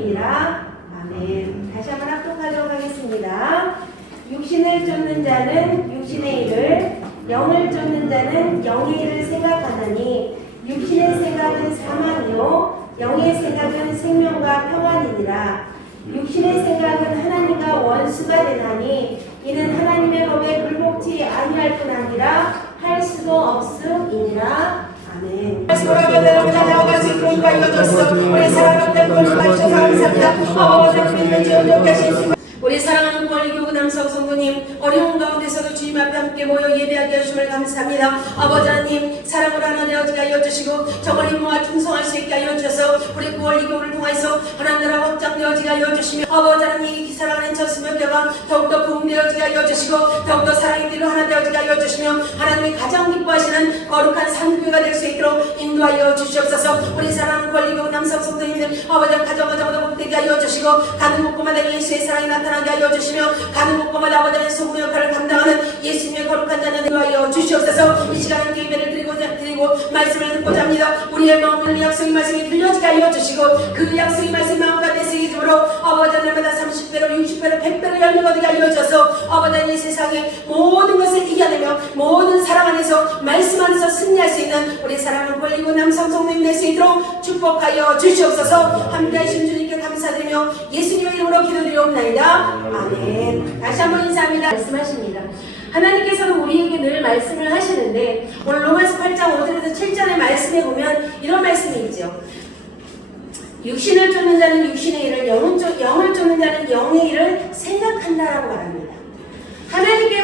성령님이니라. 아멘. 다시 한번 합독하도록 하겠습니다. 육신을 쫓는 자는 육신의 일을, 영을 쫓는 자는 영의 일을 생각하나니 육신의 생각은 사망이요 영의 생각은 생명과 평안이니라. 육신의 생각은 하나님과 원수가 되나니 이는 하나님의 법에 굴복지 아니할 뿐 아니라 할 수도 없음이니라. 아멘. 우리 사랑하는 구원교구 남성 성도님, 어려운 가운데서도 주님 앞에 함께 모여 예배하게 하심을 감사합니다. 아버지 하나님, 사랑을 하나 되어지게 하여 주시고 정말 임무와 충성할 수 있게 하여 주셔서 우리 구원교구를 통해서 하나님 나라 확장되어지게 하여 주시며, 아버지 하나님 사랑하는 저 수명교가 더욱더 부흥되어지게 하여 주시고 더욱더 사랑의 띠로 하나 되어지게 하여 주시며 하나님이 가장 기뻐하시는 거룩한 상교회가 될 수 있도록 인도하여 주시옵소서. 우리 사랑하는 구원교구 남성 성도님들, 아버지 가정가정마다 복되게 하여 주시고 가는 곳곳마다 예수의 사랑이 나타나게 하여 주시며 가는 곳곳마다 아버지의 소금 역할을 감당하는 예수님의 거룩한 자녀 되어 주시옵소서. 이 시간에 예배를 드리고 말씀을 듣고자 합니다. 우리의 마음을 약속의 말씀이 들려지게 하여 주시고 그 약속의 말씀 마음 가운데 새기므로 아버지 날마다 30배로 60배로 100배로 열매가 얻게 하여 주셔서 아버지 이 세상의 모든 것을 이겨내며 모든 사랑 안에서 말씀 안에서 승리할 수 있는 우리 사랑을 벌리고 남성 성도님 될 수 있도록 축복하여 주시옵소서. 함께하신 주님께 감사드리며 예수님의 이름으로 기도드리옵나이다. 아멘. 다시 한번 인사합니다. 말씀하십니다. 하나님께서는 우리에게 늘 말씀을 하시는데 오늘 로마서 8장 5절에서 7절의 말씀에 보면 이런 말씀이 있죠. 육신을 쫓는 자는 육신의 일을, 영을 쫓는 자는 영의 일을 생각한다라고 말합니다. 하나님의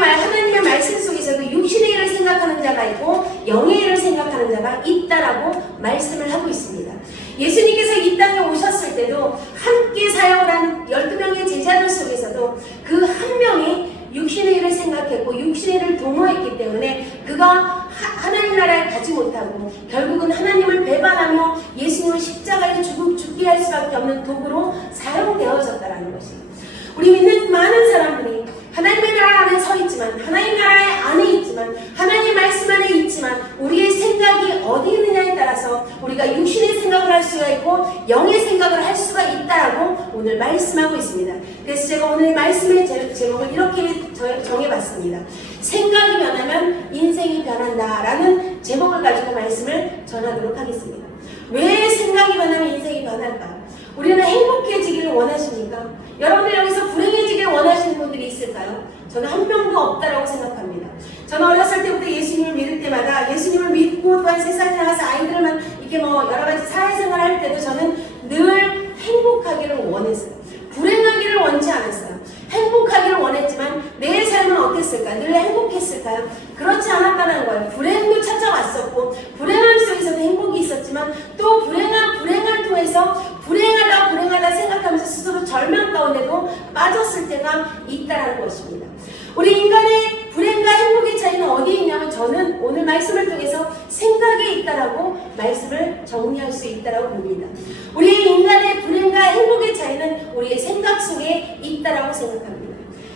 말씀 속에서도 육신의 일을 생각하는 자가 있고 영의 일을 생각하는 자가 있다라고 말씀을 하고 있습니다. 예수님께서 이 땅에 오셨을 때도 함께 사역을 한 12명의 제자들 속에서도 그 한 명이 육신의 일을 생각했고 육신의 일을 도모했기 때문에 그가 하나님 나라에 가지 못하고 결국은 하나님을 배반하며 예수님을 십자가에 죽게 할 수밖에 없는 도구로 사용되어졌다는 것입니다. 우리 믿는 많은 사람들이 하나님의 나라 안에 서 있지만 하나님 나라의 안에 있지만 하나님의 말씀 안에 있지만 우리의 생각이 어디 있느냐에 따라서 우리가 육신의 생각을 할 수가 있고 영의 생각을 할 수가 있다라고 오늘 말씀하고 있습니다. 그래서 제가 오늘 말씀의 제목을 이렇게 정해봤습니다. 생각이 변하면 인생이 변한다라는 제목을 가지고 말씀을 전하도록 하겠습니다. 왜 생각이 변하면 인생이 변할까요? 우리는 행복해지기를 원하십니까? 여러분들 여기서 불행해지기를 원하시는 분들이 있을까요? 저는 한 명도 없다라고 생각합니다. 저는 어렸을 때부터 예수님을 믿을 때마다 예수님을 믿고 또한 세상에 나가서 아이들만 이렇게 여러 가지 사회생활 할 때도 저는 늘 행복하기를 원했어요. 불행하기를 원치 않았어요. 행복하기를 원했지만 내 삶은 어땠을까요? 늘 행복했을까요? 그렇지 않았다는 거예요. 불행도 찾아왔었고 불행함 속에서도 행복이 있었지만 또 불행을 통해서 불행하다 생각하면서 스스로 절망 가운데도 빠졌을 때가 있다는 것입니다. 우리 인간의 불행과 행복의 차이는 어디에 있냐면 저는 오늘 말씀을 통해서 생각에 있다라고 말씀을 정리할 수 있다라고 봅니다. 우리 인간의 불행과 행복의 차이는 우리의 생각 속에 있다라고 생각합니다.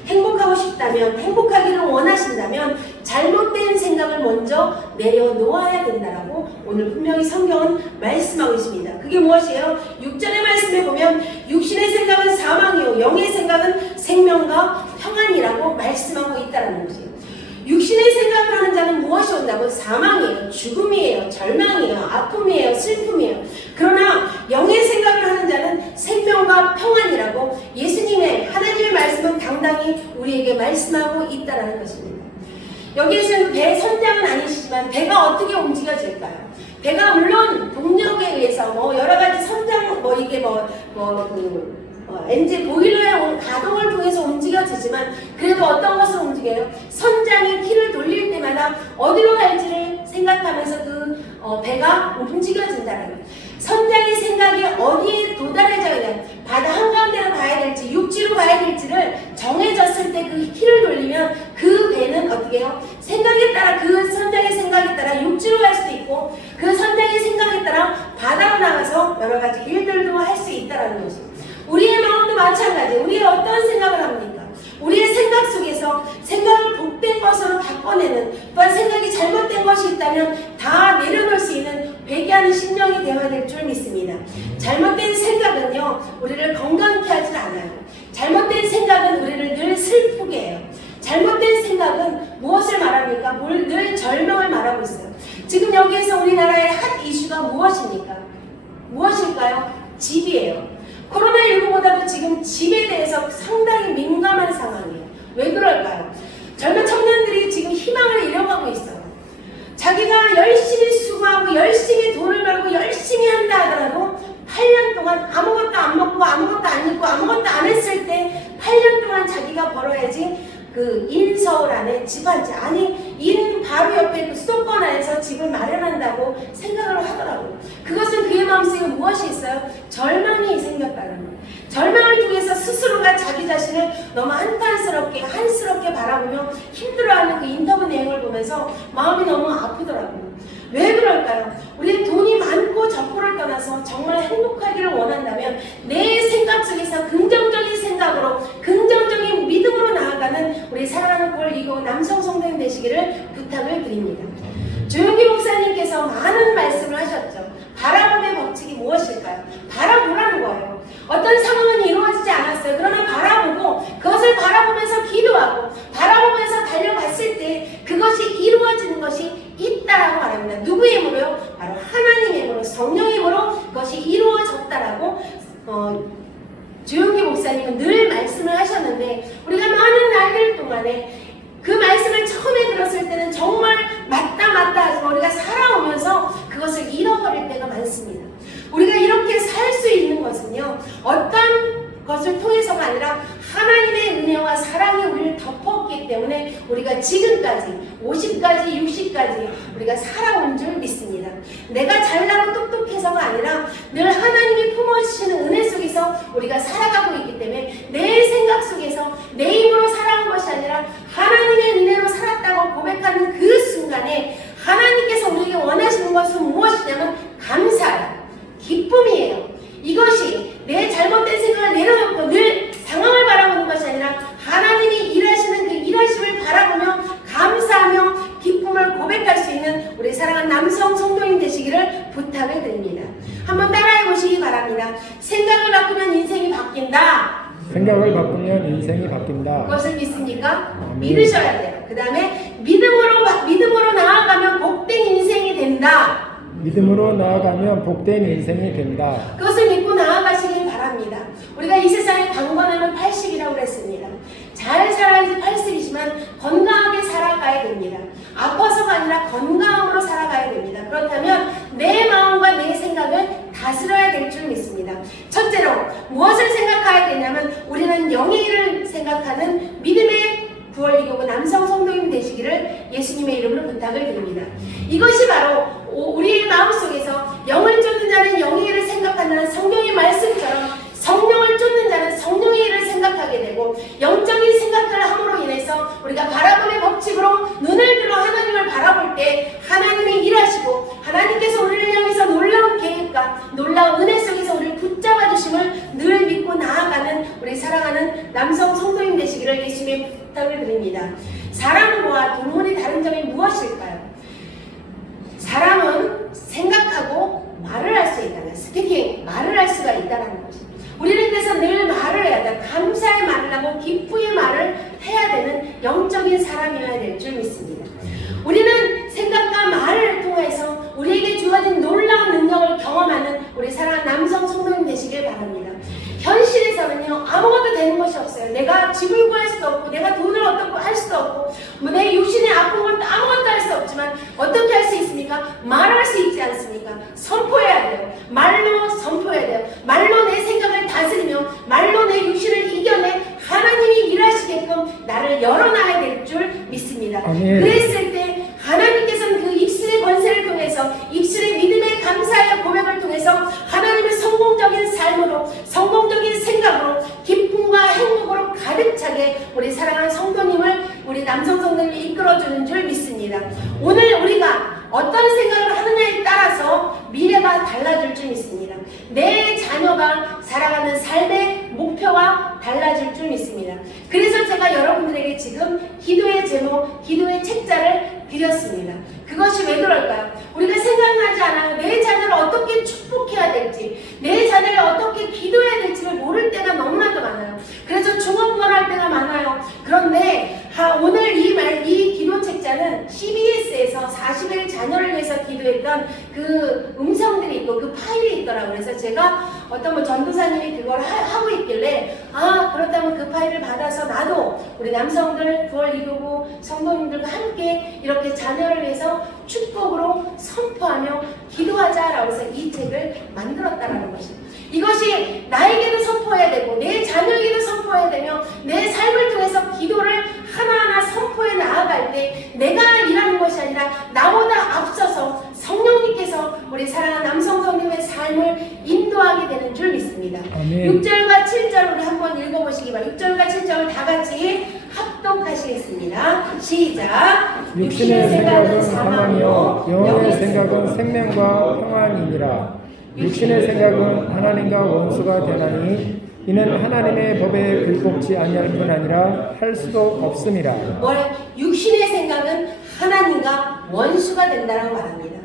행복하고 싶다면, 행복하기를 원하신다면 잘못된 생각을 먼저 내려놓아야 된다라고 오늘 분명히 성경은 말씀하고 있습니다. 그게 무엇이에요? 6절의 말씀에 보면 육신의 생각은 사망이요 영의 생각은 생명과 평안이라고 말씀하고 있다는 것이에요. 육신의 생각을 하는 자는 무엇이 온다고? 사망이에요, 죽음이에요, 절망이에요, 아픔이에요, 슬픔이에요. 그러나 영의 생각을 하는 자는 생명과 평안이라고 예수님의 하나님의 말씀은 당당히 우리에게 말씀하고 있다는 것입니다. 여기에서는 배 선장은 아니시지만 배가 어떻게 움직여질까요? 배가 물론 동력에 의해서 여러 가지 선장 엔진 보일러의 가동을 통해서 움직여지지만 그래도 어떤 것을 움직여요? 선장이 키를 돌릴 때마다 어디로 갈지를 생각하면서 그 배가 움직여진다는 거예요. 선장의 생각이 어디에 도달해져야 돼요? 바다 한가운데로 가야 될지 육지로 가야 될지를 정해졌을 때 그 키를 돌리면 그 배는 어떻게 해요? 생각에 따라 그 선장의 생각에 따라 육지로 갈 수도 있고 그 선장의 생각에 따라 바다로 나가서 여러 가지 일들도 할 수 있다는 거죠. 우리의 마음도 마찬가지. 우리가 어떤 생각을 합니까? 우리의 생각 속에서 생각을 복된 것으로 바꿔내는 또한 생각이 잘못된 것이 있다면 다 내려놓을 수 있는 회개하는 심령이 되어야 될 줄 믿습니다. 잘못된 생각은요, 우리를 건강케 하지 않아요. 잘못된 생각은 우리를 늘 슬프게 해요. 잘못된 생각은 무엇을 말합니까? 늘 절망을 말하고 있어요. 지금 여기에서 우리나라의 핫 이슈가 무엇입니까? 무엇일까요? 집이에요. 코로나19보다도 지금 집에 대해서 상당히 민감한 상황이에요. 왜 그럴까요? 젊은 청년들이 지금 희망을 잃어가고 있어요. 자기가 열심히 수고하고 열심히 돈을 벌고 열심히 한다 하더라도 8년 동안 아무것도 안 먹고 아무것도 안 입고 아무것도 안 했을 때 8년 동안 자기가 벌어야지 그 인서울 안에 집 한 채, 아니 인 바로 옆에 그 수도권 안에서 집을 마련한다고 생각을 하더라고요. 그것은 그의 마음속에 무엇이 있어요? 절망이 생겼다는 거예요. 절망을 통해서 스스로가 자기 자신을 너무 한스럽게 바라보며 힘들어하는 그 인터뷰 내용을 보면서 마음이 너무 아프더라고요. 왜 그럴까요? 우리는 돈이 많고 적고를 떠나서 정말 행복하기를 원한다면 내 생각 속에서 긍정적인 생각으로 긍정적인 믿음으로 나아가는 우리 사랑하는 9월 20 남성 성도님 되시기를 부탁을 드립니다. 조용기 목사님께서 많은 말씀을 하셨죠. 바라봄의 법칙이 무엇일까요? 바라보라는 거예요. 어떤 상황은 이루어지지 않았어요. 그러나 바라보고 그것을 바라보면서 기도하고 바라보면서 달려갔을 때 그것이 이루어지는 것이 있다라고 말합니다. 누구의 힘으로요? 바로 하나님의 힘으로, 성령의 힘으로 그것이 이루어졌다라고 조용기 목사님은 늘 말씀을 하셨는데, 우리가 많은 날들 동안에 그 말씀을 처음에 들었을 때는 정말 맞다 하지만 우리가 살아오면서 그것을 잃어버릴 때가 많습니다. 우리가 이렇게 살 수 있는 것은요, 어떤 것을 통해서가 아니라 하나님의 은혜와 사랑이 우리를 덮었기 때문에 우리가 지금까지 50까지 60까지 우리가 살아온 줄 믿습니다. 내가 잘나고 똑똑해서가 아니라 늘 하나님이 품어주시는 은혜 속에서 우리가 살아가고 있기 때문에 내 생각 속에서 내 힘으로 살아온 것이 아니라 하나님의 은혜로 살았다고 고백하는 그 순간에 하나님께서 우리에게 원하시는 것은 무엇이냐면 감사예요. 기쁨이에요. 이것이 내 잘못된 생각을 내려놓고 늘 상황을 바라보는 것이 아니라 하나님이 일하시는 그 일하심을 바라보며 감사하며 기쁨을 고백할 수 있는 우리 사랑하는 남성 성도님 되시기를 부탁을 드립니다. 한번 따라해 보시기 바랍니다. 생각을 바꾸면 인생이 바뀐다. 생각을 바꾸면 인생이 바뀐다. 그것을 믿습니까? 아멘. 믿으셔야 돼요. 그 다음에 믿음으로 나아가면 복된 인생이 된다. 믿음으로 나아가면 복된 인생이 된다. 그것을 믿고 나아가시길 바랍니다. 우리가 이 세상에 강건하면 80이라고 그랬습니다. 잘 살아야지 80이지만 건강하게 살아가야 됩니다. 아파서가 아니라 건강함으로 살아가야 됩니다. 그렇다면 내 마음과 내 생각을 다스려야 될 줄 믿습니다. 첫째로 무엇을 생각해야 되냐면 우리는 영의 일을 생각하는 믿음의 9월 2교구 남성 성도님 되시기를 예수님의 이름으로 부탁을 드립니다. 이것이 바로 우리의 마음속에서 영을 쫓는 자는 영의 일을 생각한다는 성경의 말씀처럼 성령을 쫓는 자는 성령의 일을 생각하게 되고, 영적인 생각을 함으로 인해서 우리가 바라봄의 법칙으로 눈을 들어 하나님을 바라볼 때 하나님이 일하시고 하나님께서 우리를 향해서 놀라운 계획과 놀라운 은혜 속에서 우리를 붙잡아 주심을 늘 믿고 나아가는 우리 사랑하는 남성 성도님 되시기를 예수님의 부탁을 드립니다. 사람과 동물이 다른 점이 무엇일까요? 사람은 생각하고 말을 할 수 있다는, 스피킹, 말을 할 수가 있다는 것입니다. 우리는 그래서 늘 말을 해야 돼. 감사의 말을 하고 기쁨의 말을 해야 되는 영적인 사람이어야 될 줄 믿습니다. 우리는 생각과 말을 통해서 우리에게 주어진 놀라운 능력을 경험하는 우리 사랑하는 남성 성도님 되시길 바랍니다. 현실에서는요, 아무것도 되는 것이 없어요. 내가 집을 구할 수도 없고 내가 돈을 어떻게 할 수도 없고 내 육신에 아픈 것도 아무것도 할 수 없지만 어떻게 할 수 있습니까? 말할 수 있지 않습니까? 선포해야 돼요. 말로 선포해야 돼요. 말로 내 생각을 다스리며 말로 내 육신을 이겨내 하나님이 일하시게끔 나를 열어놔야 될 줄 믿습니다. 아멘. 그랬을 때 하나님께서는 그 입술의 권세를 통해서, 입술의 믿음의 감사의 고백을 통해서 하나님의 성공적인 삶으로, 성공적인 생각으로, 기쁨과 행복으로 가득 차게 우리 사랑하는 성도님을, 우리 남성 성도님을 이끌어주는 줄 믿습니다. 오늘 우리가 어떤 생각을 하느냐에 따라서 미래가 달라질 줄 믿습니다. 내 자녀가 살아가는 삶의 목표가 달라질 줄 믿습니다. 그래서 제가 여러분들에게 지금 기도의 제목, 기도의 책자를 드렸습니다. 그것이 왜 그럴까요? 우리가 생각나지 않아요. 내 자녀를 어떻게 축복해야 될지, 내 자녀를 어떻게 기도해야 될지를 모를 때가 너무나도 많아요. 그래서 중언부언할 때가 많아요. 그런데 오늘 이 기도 책자는 CBS에서 40일 자녀를 위해서 기도했던 그 음성들이 있고 그 파일이 있더라고요. 그래서 제가 어떤 전도사님이 그걸 하고 있길래 그렇다면 그 파일을 받아서 나도 우리 남성들 9월 기도부 성도님들과 함께 이렇게 자녀를 위해서 축복으로 선포하며 기도하자라고 해서 이 책을 만들었다라는 것입니다. 이것이 나에게도 선포해야 되고 내 자녀에게도 선포해야 되며 내 삶을 통해서 기도를 하나하나 선포해 나아갈 때 내가 일하는 것이 아니라 나보다 앞서서 성령님께서 우리 사랑하는 남성 성도님의 삶을 인도하게 되는 줄 믿습니다. 아멘. 6절과 7절 우리 한번 읽어보시기 바랍니다. 6절과 7절을 다 같이 합독하시겠습니다. 시작. 육신의 생각은 사망이요 영혼의 생각은 생명과 평안이니라. 육신의 생각은 하나님과 원수가 되나니 이는 하나님의 법에 굴복치 아니할 뿐 아니라 할 수도 없음이라. 뭐래? 육신의 생각은 하나님과 원수가 된다고 말합니다.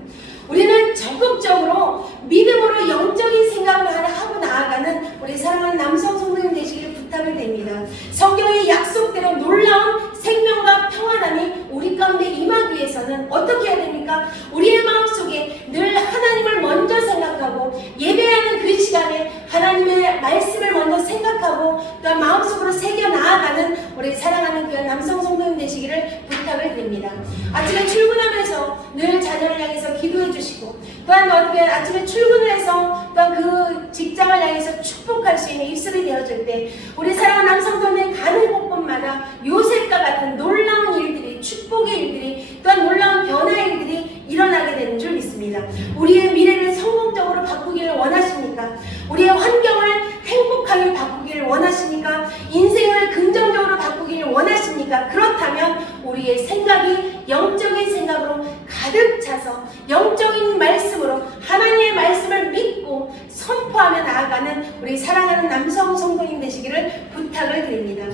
우리는 적극적으로 믿음으로 영적인 생각을 하고 나아가는 우리 사랑하는 남성 성도님 되시길 부탁을 드립니다. 성경의 약속대로 놀라운 생명과 평안함이 우리 가운데 임하기 위해서는 어떻게 해야 됩니까? 우리의 마음속에 늘 하나님을 먼저 생각하고 예배하는 그 시간에 하나님의 말씀을 먼저 생각하고 또 마음속으로 새겨 나아가는 우리 사랑하는 귀한 남성 성도님 되시기를 부탁을 드립니다. 아침에 출근하면서 늘 자녀를 향해서 기도해 주시고 또한 어떻게 아침에 출근을 해서 또한 그 직장을 향해서 축복할 수 있는 입술이 되어질 때 우리 사랑하는 남성들의 가는 곳곳마다 요셉과 같은 놀라운 일들이 축복의 일들이 또한 놀라운 변화의 일들이 일어나게 되는 줄 믿습니다. 우리의 미래를 성공적으로 바꾸기를 원하십니까? 우리의 환경을 행복하게 바꾸기를 원하십니까? 인생을 긍정적으로 바꾸기를 원하십니까? 그렇다면 우리의 생각이 영적인 생각으로 가득 차서 영적인 말씀으로 하나님의 말씀을 믿고 선포하며 나아가는 우리 사랑하는 남성 성도님 되시기를 부탁을 드립니다.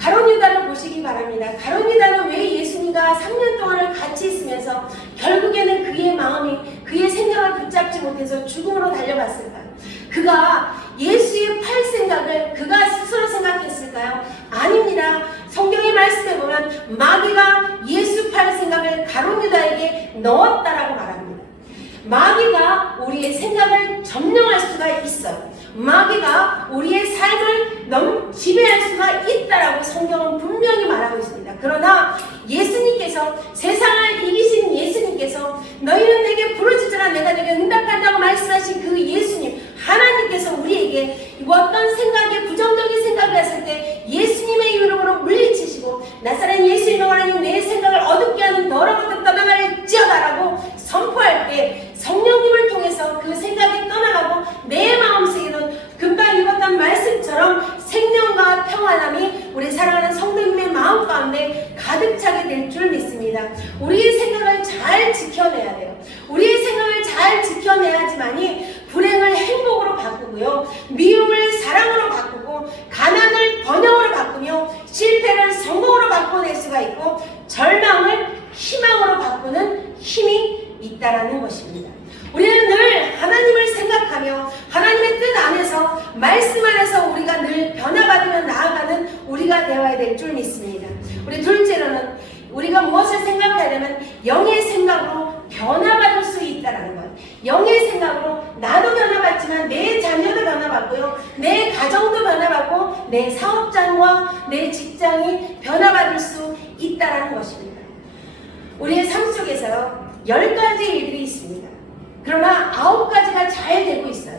가룟 유다를 보시기 바랍니다. 가룟 유다는 왜 예수님과 3년 동안을 같이 있으면서 결국에는 그의 마음이 그의 생각을 붙잡지 못해서 죽음으로 달려갔을까요? 그가 예수의 팔 생각을 그가 스스로 생각했을까요? 아닙니다. 성경의 말씀에 보면 마귀가 예수 팔 생각을 가룟 유다에게 넣었다라고 말합니다. 마귀가 우리의 생각을 점령할 수가 있어요. 마귀가 우리의 삶을 지배할 수가 있다라고 성경은 분명히 말하고 있습니다. 그러나 예수님께서 세상을 이기신 예수님께서 너희는 내게 부르짖으라 내가 내게 응답한다고 말씀하신 그 예수님 하나님께서 우리에게 어떤 생각에 부정적인 생각을 했을 때 예수님의 이름으로 물리치시고 나사렛 예수님의 하나님 내 생각을 어둡게 하는 더러운 것들 떠나갈지어다라고 선포할 때 성령님을 통해서 그 생각이 떠나가고 내 마음속에는 금방 읽었던 말씀처럼 생명과 평안함이 우리 사랑하는 성도님의 마음 가운데 가득 차게 될 줄 믿습니다. 우리의 생각을 잘 지켜내야 돼요. 우리의 생각을 잘 지켜내야지만이 불행을 행복으로 바꾸고요. 미움을 사랑으로 바꾸고 가난을 번영으로 바꾸며 실패를 성공으로 바꿔낼 수가 있고 절망을 희망으로 바꾸는 힘이 있다라는 것입니다. 우리는 늘 하나님을 생각하며 하나님의 뜻 안에서 말씀 안에서 우리가 늘 변화받으며 나아가는 우리가 되어야 될 줄 믿습니다. 우리 둘째로는 우리가 무엇을 생각해야 되면 영의 생각으로 변화받을 수 있다는 것. 영의 생각으로 나도 변화받지만 내 자녀도 변화받고요. 내 가정도 변화받고 내 사업장과 내 직장이 변화받을 수 있다는 것입니다. 우리의 삶 속에서 10가지 일들이 있습니다. 그러나 9가지가 잘 되고 있어요.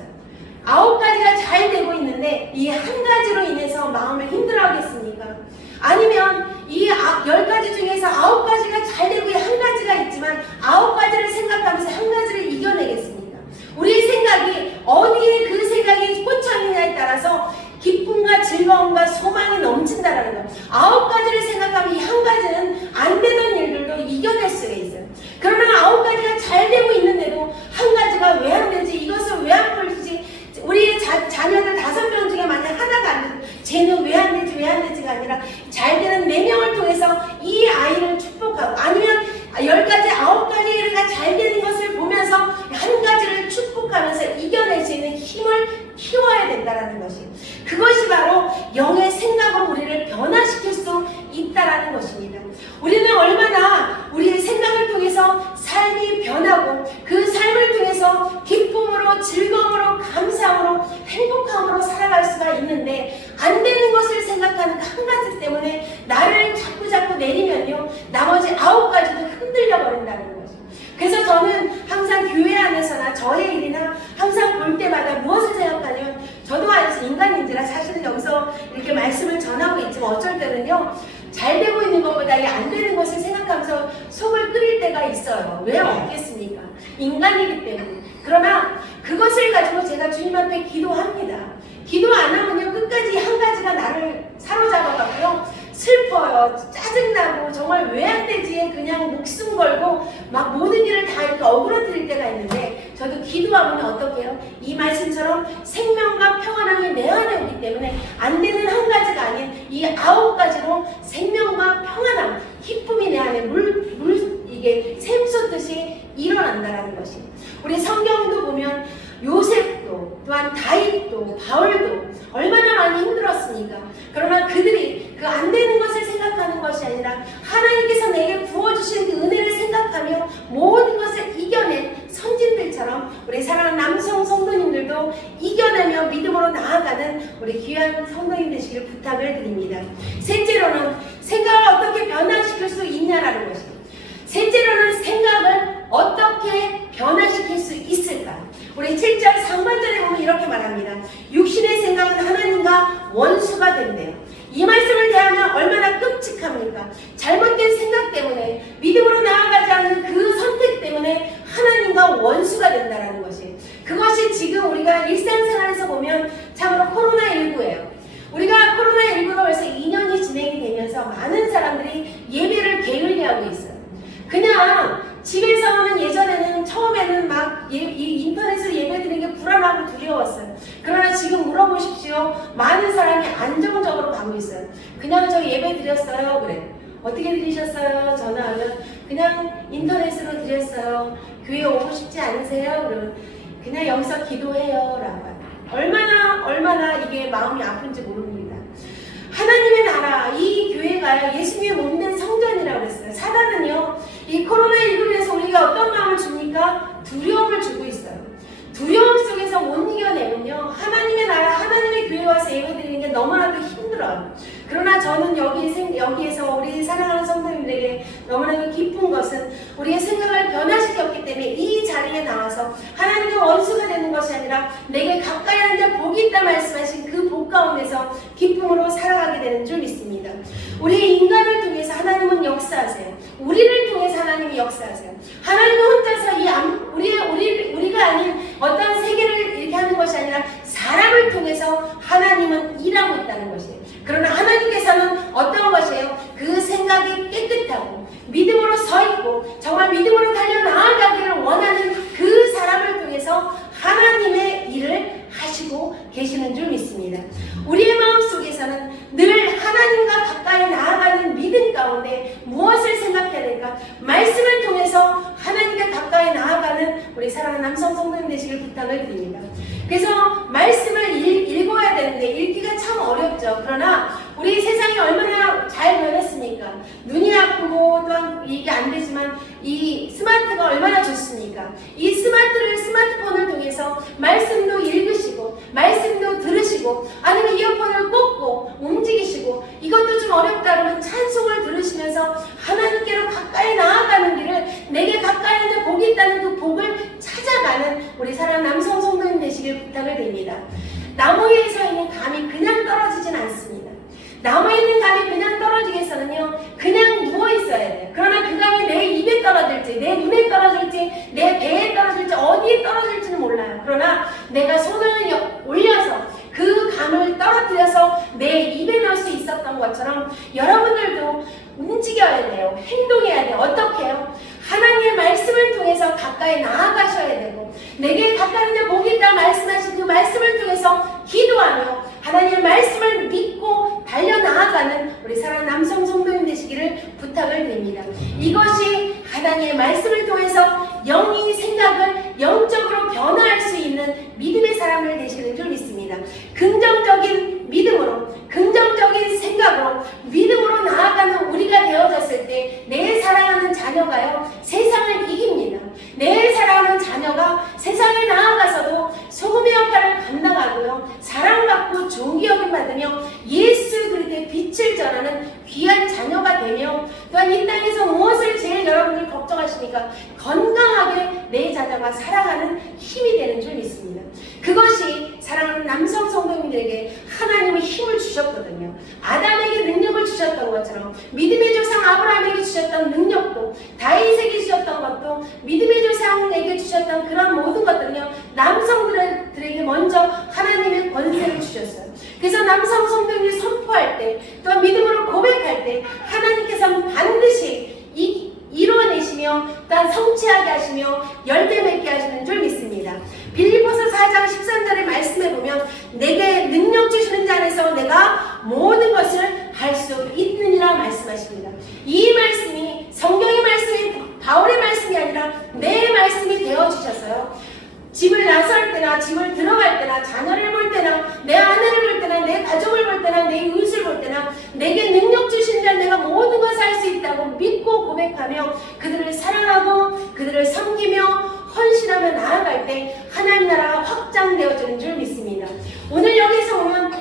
9가지가 잘 되고 있는데 이 한 가지로 인해서 마음을 힘들어하겠습니까? 아니면 이 10가지 중에서 9가지가 잘 되고 한 가지가 있지만 9가지를 생각하면서 한 가지를 이겨내겠습니까? 우리의 생각이 어디에 그 생각이 꽂혀있느냐에 따라서 기쁨과 즐거움과 소망이 넘친다라는 거. 9가지를 생각하면 이 한 가지는 안 되는 일들도 이겨낼 수가 있어요. 그러나 9가지가 잘 되고 있는데도 한 가지가 왜 안 되지? 이것을 왜 안 풀지? 우리 자녀들 5명 중에 만약 하나가 안 되지, 쟤는 왜 안 되지? 왜 안 되지가 아니라 잘 되는 4명을 통해서 이 아이를 축복하고 아니면 10가지, 9가지가 잘 되는 영의 생각으로 우리를 변화시킬 수 있다라는 것입니다. 우리는 얼마나 우리의 생각을 통해서 삶이 변하고 그 삶을 통해서 기쁨으로, 즐거움으로, 감사함으로, 행복함으로 살아갈 수가 있는데 안 되는 것을 생각하는 한 가지 때문에 나를 자꾸 내리면요 나머지 9가지도 흔들려 버린다는 거죠. 그래서 저는 항상 교회 안에서나 저의 일이나 항상 볼 때마다 무엇을 생각하냐면 저도 아직 인간인지라 사실은 여기서 이렇게 말씀을 전하고 있지만 어쩔 때는요 잘 되고 있는 것보다 이 안 되는 것을 생각하면서 속을 끓일 때가 있어요. 왜 없겠습니까? 인간이기 때문에. 그러나 그것을 가지고 제가 주님 앞에 기도합니다. 기도 안 하면요 끝까지 한 가지가 나를 사로잡아갖고요 슬퍼요, 짜증나고 정말 왜 안 되지에 그냥 목숨 걸고 막 모든 일을 다 이렇게 어그러뜨릴 때가 있는데 저도 기도하면 어떻게 해요? 이 말씀처럼 생명과 평안함이 내 안에 오기 때문에 안 되는 한 가지가 아닌 이 9가지로 생명과 평안함, 기쁨이 내 안에 이게 샘솟듯이 일어난다라는 것이. 우리 성경도 보면 요셉도 또한 다윗도 바울도 얼마나 많이 힘들었습니까? 그러나 그들이 그 안 되는 것을 생각하는 것이 아니라 하나님께서 내게 부어주신 그 은혜를 생각하며 모든 것을 이겨낸 선진들처럼 우리 사랑하는 남성 성도님들도 이겨내며 믿음으로 나아가는 우리 귀한 성도님 되시길 부탁을 드립니다. 셋째로는 생각을 어떻게 변화시킬 수 있냐라는 것입니다. 셋째로는 생각을 어떻게 변화시킬 수 있을까? 우리 7절 상반절에 보면 이렇게 말합니다. 육신의 생각은 하나님과 원수가 된대요. 이 말씀을 대하면 얼마나 끔찍합니까? 잘못된 생각 때문에 믿음으로 나아가지 않는 그 선택 때문에 하나님과 원수가 된다는 것이. 그것이 지금 우리가 일상생활에서 보면 참으로 코로나19예요. 우리가 코로나19가 벌써 2년이 진행이 되면서 많은 사람들이 예배를 게을리하고 있어요. 그냥 집에서는 예전에는 처음에는 막 이 인터넷으로 예배드리는 게 불안하고 두려웠어요. 그러나 지금 물어보십시오. 많은 사람이 안정적으로 가고 있어요. 그냥 저 예배 드렸어요. 그래. 어떻게 드리셨어요? 전화하면 그냥 인터넷으로 드렸어요. 교회 오고 싶지 않으세요? 그러면 그냥 여기서 기도해요. 라고. 얼마나 이게 마음이 아픈지 모릅니다. 하나님의 나라, 이 교회가 예수님의 몸된 성전이라고 했어요. 사단은요, 이 코로나19에서 우리가 어떤 마음을 줍니까? 두려움을 주고 있어요. 두려움 속에서 못 이겨내면요, 하나님의 나라, 하나님의 교회 와서 예배드리는 게 너무나도 힘들어요. 그러나 저는 여기에서 우리 사랑하는 성도님들에게 너무나도 기쁜 것은 우리의 생각을 변화시켰기 때문에 이 자리에 나와서 하나님의 원수가 되는 것이 아니라 내게 가까이 하는 자 복이 있다 말씀하신 그 복 가운데서 기쁨으로 살아가게 되는 줄 믿습니다. 우리 인간을 통해서 하나님은 역사하세요. 우리를 통해서 하나님이 역사하세요. 하나님은 혼자서 우리가 아닌 어떤 세계를 이렇게 하는 것이 아니라 사람을 통해서 하나님은 일하고 있다는 것이에요. 그러나 하나님께서는 어떤 것이에요? 그 생각이 깨끗하고 믿음으로 서 있고 정말 믿음으로 달려 나아가기를 원하는 그 사람을 통해서 하나님의 일을 하시고 계시는 줄 믿습니다. 우리의 마음속에서는 늘 하나님과 가까이 나아가는 믿음 가운데 무엇을 생각해야 될까? 말씀을 통해서 하나님과 가까이 나아가는 우리 사랑하는 남성 성도님 되시길 부탁을 드립니다. 그래서 말씀을 읽어야 되는데 읽기가 참 어렵죠. 그러나 우리 세상이 얼마나 잘 변했습니까? 눈이 아프고 또한 이게 안 되지만 이 스마트가 얼마나 좋습니까? 이 스마트폰을 통해서 말씀도 읽으시고 말씀도 들으시고 아니면 이어폰을 꽂고 움직이시고 이것도 좀 어렵다 그러면 찬송을 들으시면서 하나님께로 가까이 나아가는 길을 내게 가까이 있는 복이 있다는 그 복을 찾아가는 우리 사랑하는 남성 성도님 되시길 부탁을 드립니다. 나무에서 있는 감이 그냥 떨어지진 않습니다. 나무에 있는 감이 그냥 떨어지겠어는요 그냥 누워있어야 돼요. 그러나 그 감이 내 입에 떨어질지 내 눈에 떨어질지 내 배에 떨어질지 어디에 떨어질지는 몰라요. 그러나 내가 손을 올려서 그 감을 떨어뜨려서 내 입에 넣을 수 있었던 것처럼 여러분들도 움직여야 돼요. 행동해야 돼요. 어떻게 해요? 하나님의 말씀을 통해서 가까이 나아가셔야 되고 내게 가까이 있는 복이 있다 말씀하신 그 말씀을 통해서 기도하며 하나님의 말씀을 믿고 달려나아가는 우리 사랑하는 남성 성도님 되시기를 부탁을 드립니다. 이것이 하나님의 말씀을 통해서 영이 생각을 영적으로 변화할 수 있는 믿음의 사람을 되시는 줄 믿습니다. 긍정적인 믿음으로 받으며 예수 그리스도의 빛을 전하는 귀한 자녀가 되며, 또한 이 땅에서 무엇을 제일 여러분들 걱정하십니까? 건강하게 내 자녀가 살아가는 힘이 되는 줄 믿습니다. 그것이 사랑하는 남성 성도님들에게 하나님의 힘을 주셨거든요. 아담에게 능력을 주셨던 것처럼 믿음의 조상 아브라함에게 주셨던 능력도, 다윗에게 주셨던 것도, 믿음의 조상에게 주셨던 그런 모든 것들은요, 남성들에게 먼저 하나님의 권세를 주셨어요. 그래서 남성 성도님이 선포할 때, 또 믿음으로 고백할 때 하나님께서는 반드시 이루어내시며 또한 성취하게 하시며 열매 맺게 하시는 줄 믿습니다. 빌립보서 4장 13절의 말씀에 보면 내게 능력 주시는 자 안에서 내가 모든 것을 할 수 있느니라 말씀하십니다. 이 말씀이 성경의 말씀이 바울의 말씀이 아니라 내 말씀이 되어주셔서요, 집을 나설 때나 집을 들어갈 때나 자녀를 볼 때나 내 아내를 볼 때나 내 가족을 볼 때나 내 이웃을 볼 때나 내게 능력 주신 자 내가 모든 것을 할 수 있다고 믿고 고백하며 그들을 사랑하고 그들을 섬기며 헌신하며 나아갈 때 하나님 나라가 확장되어지는 줄 믿습니다. 오늘 여기서 보면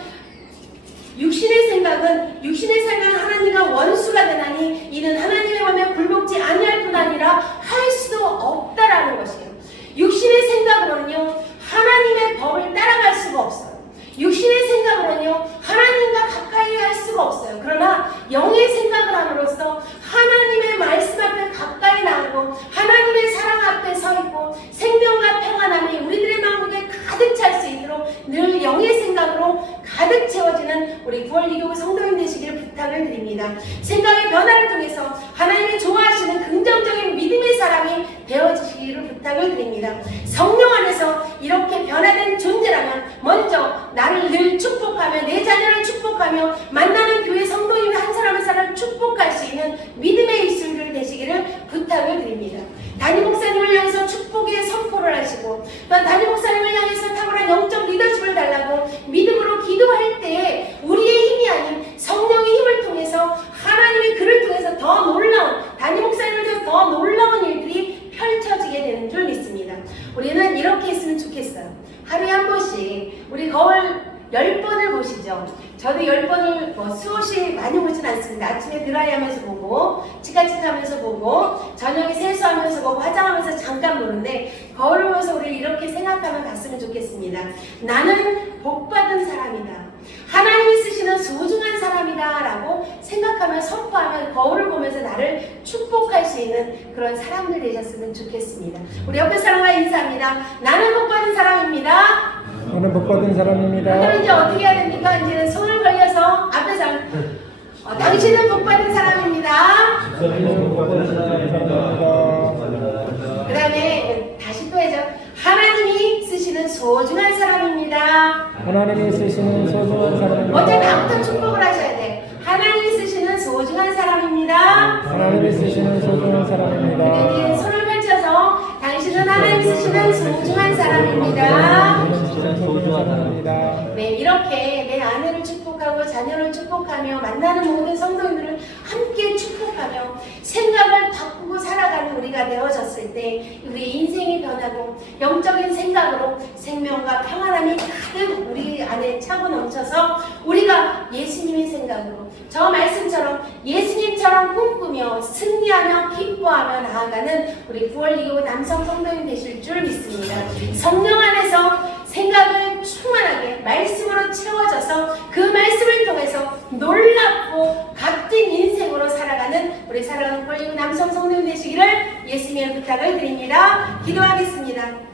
육신의 생각은 하나님과 원수가 되나니 이는 하나님의 법에 굴복지 아니할 뿐 아니라 할 수도 없다라는 것이에요. 육신의 생각으로는요, 하나님의 법을 따라갈 수가 없어요. 육신의 생각으로는요, 하나님과 가까이 할 수가 없어요. 그러나 영의 생각을 함으로써 하나님의 말씀 앞에 가까이 나가고 하나님의 사랑 앞에 서 있고 생명과 평안함이 우리들의 마음에 가득 찰 수 있도록 늘 영의 생각으로 가득 채워지는 우리 9월 2교구 성도님 되시기를 부탁을 드립니다. 생각의 변화를 통해서 하나님이 좋아하시는 긍정적인 믿음의 사람이 되어지시기를 부탁을 드립니다. 성령 안에서 이렇게 변화된 존재라면 먼저 나를 늘 축복하며 내 자녀를 축복하며 만나는 교회 성도님 한 사람 한 사람 축복할 수 있는 믿음의 입술들 되시기를 부탁을 드립니다. 담임 목사님을 향해서 축복의 선포를 하시고 또 담임 목사님을 향해서 탁월한 영적 리더십을 달라고 믿음으로 기도할 때 우리의 힘이 아닌 성령의 힘을 통해서 하나님의 그를 통해서 더 놀라운 담임 목사님을 통해서 더 놀라운 일들이 펼쳐지게 되는 줄 믿습니다. 우리는 이렇게 했으면 좋겠어요. 하루에 한 번씩 우리 거울 10번을 보시죠. 저도 10번을 수없이 많이 보진 않습니다. 아침에 드라이 하면서 보고 치카치카 하면서 보고 저녁에 세수하면서 보고 화장하면서 잠깐 보는데 거울을 보면서 우리 이렇게 생각하면 갔으면 좋겠습니다. 나는 복받은 사람이다. 하나님이 쓰시는 소중한 사람이다 라고 생각하며 선포하면 거울을 보면서 나를 축복할 수 있는 그런 사람들 되셨으면 좋겠습니다. 우리 옆에 사람과 인사합니다. 나는 복받은 사람입니다. 저는 복받은 사람입니다. 그럼 이제 어떻게 해야 됩니까? 이제는 손을 벌려서 앞에서 당신은 복받은 사람입니다. 저는 복받은 사람입니다. 그 다음에 다시 또 해줘. 하나님이 쓰시는 소중한 사람입니다. 하나님이 쓰시는 소중한 사람입니다. 먼저 나부터 축복을 하셔야 돼. 하나님이 쓰시는 소중한 사람입니다. 하나님이 쓰시는 소중한 사람입니다. 그러니 손을 펼쳐서 당신은 하나님이 쓰시는 소중한 사람입니다. 소중한 사람입니다. 네, 이렇게 내 아내를 축복하고 자녀를 축복하며 만나는 모든 성도님들을 함께 축복하며 생각을 바꾸고 살아가는 우리가 되어졌을 때 우리 인생이 변하고 영적인 생각으로 생명과 평안함이 가득 우리 안에 차고 넘쳐서 우리가 예수님의 생각으로 저 말씀처럼 예수님처럼 꿈꾸며 승리하며 기뻐하며 나아가는 우리 9월 2교 남성 성도님 되실 줄 믿습니다. 성령 안에서 생각을 충만하게 말씀으로 채워져서 그 말씀을 통해서 놀랍고 값진 인생으로 살아가는 우리 사랑하는 9월 2교 남성 성도님 되시기를 예수님의 부탁을 드립니다. 기도하겠습니다.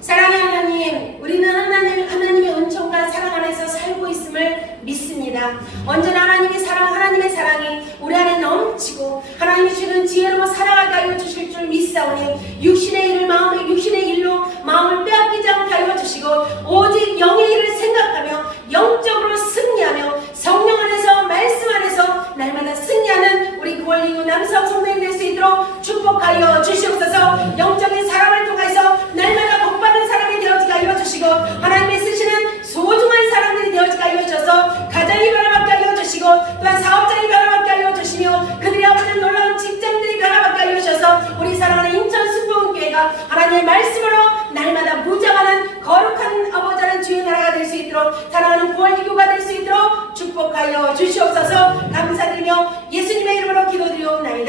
사랑의 하나님, 우리는 하나님의 은총과 사랑 안에서 살고 있음을 믿습니다. 언제나 하나님의 사랑이 우리 안에 넘치고 하나님이 주는 지혜로 살아가게 하여 주실 줄 믿사오니 육신의 일로 마음을 빼앗기지 않게 하여 주시고 오직 영의 일을 생각하며 영적으로 승리하며 성령 안에서 말씀 안에서 날마다 승리하는 우리 9월 2교 남성 성도님 될 수 있도록 축복하여 주시옵소서. 영적인 사랑을 통해서 날마다 복받은 사람이 되어지게 하여 주시고 하나님이 쓰시는 소중한 사람들이 되어지게 하여 주셔서 가정이 변화받게 하여 주시고 또한 사업장이 변화받게 하여 주시며 그들이 아버지 놀라운 직장들이 변화받게 하여 주셔서 우리 사랑하는 인천 순복음교회가 하나님의 말씀으로 날마다 무장하는 거룩한 아버지 하나님 주의 나라가 될 수 있도록 사랑하는 부활기교가 될 수 있도록 축복하여 주시옵소서. 감사드리며 예수님의 이름으로 기도드리옵나이다.